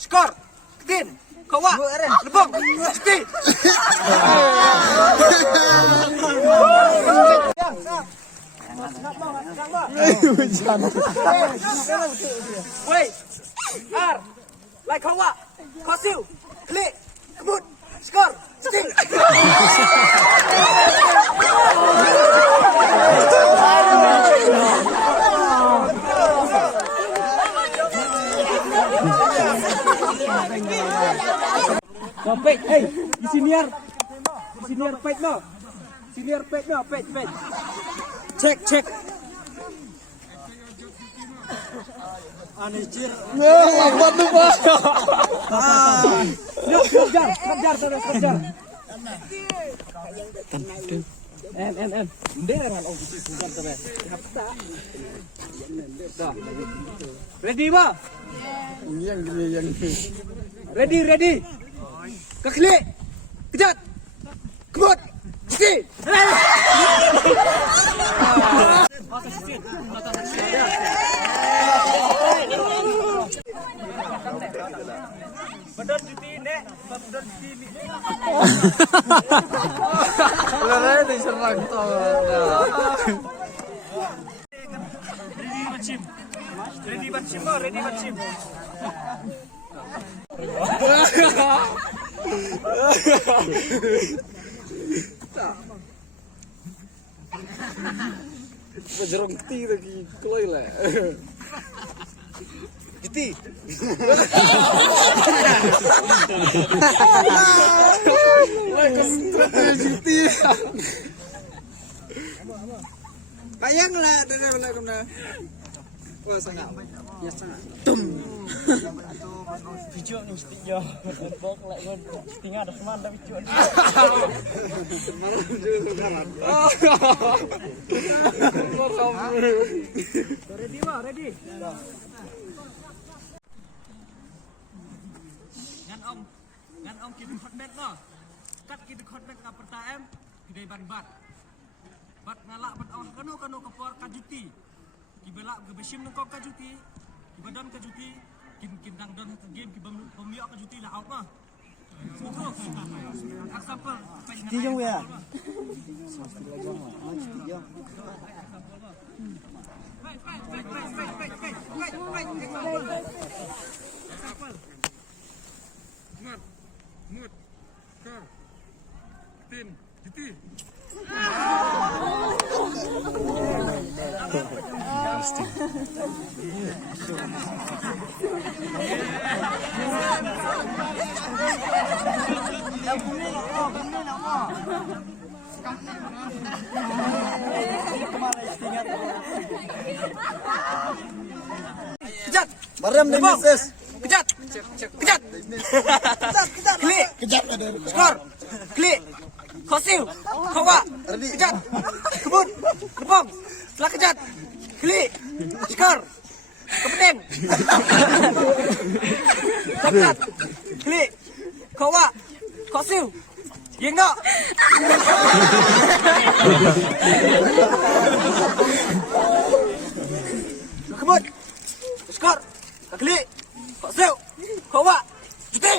Skor, ketin, kawa, lebong, mesti. Wait, ar, like kawa, kosil, klik, kebut, skor, sting. Pet, hey, di senior pet no, pet. Cek. Anjir. Lambat lu, Pak. Kejar. En. Dengan Ready, Ba? Ready. Keklik. Kejat. Kebut. Ski. Bedon cuti nek, bedon cuti ni. Lere diserang tol. Ready macam. Jerong ti lagi keloi lah. Cuti. Cuti. Bayanglah kena. Wah sangat. Ya sangat. Tum. Video ni mesti yo. Bok lek kon tinggal ada seman dah video. Malam dulu kawan. Ready. Ngan om kita khotbah no. Kat kita khotbah ka pertaem gede ban-bat. Bat ngalak bat awah kano kepor kajuti. Kibelak gebesim nang kajuti. Kibadan kajuti. Kim dang don game ki pemiak kajuti lah out mah. Terus. Sampel. Tijong ya. Mut. Kar. Tin. Diti. Kejat. Mariam Nemesis. Kejat. Kejat. Klik. Kejap ada. Skor. Klik. Kosil. Kawa. Kejat. Kebun. Lepong. Setelah kejat. Klik. Skor. Kepenting. Kejat. Klik. Kawa. Kosil. Yengo. Kebun. Skor. Klik. Kosil. Kawa. Cuti.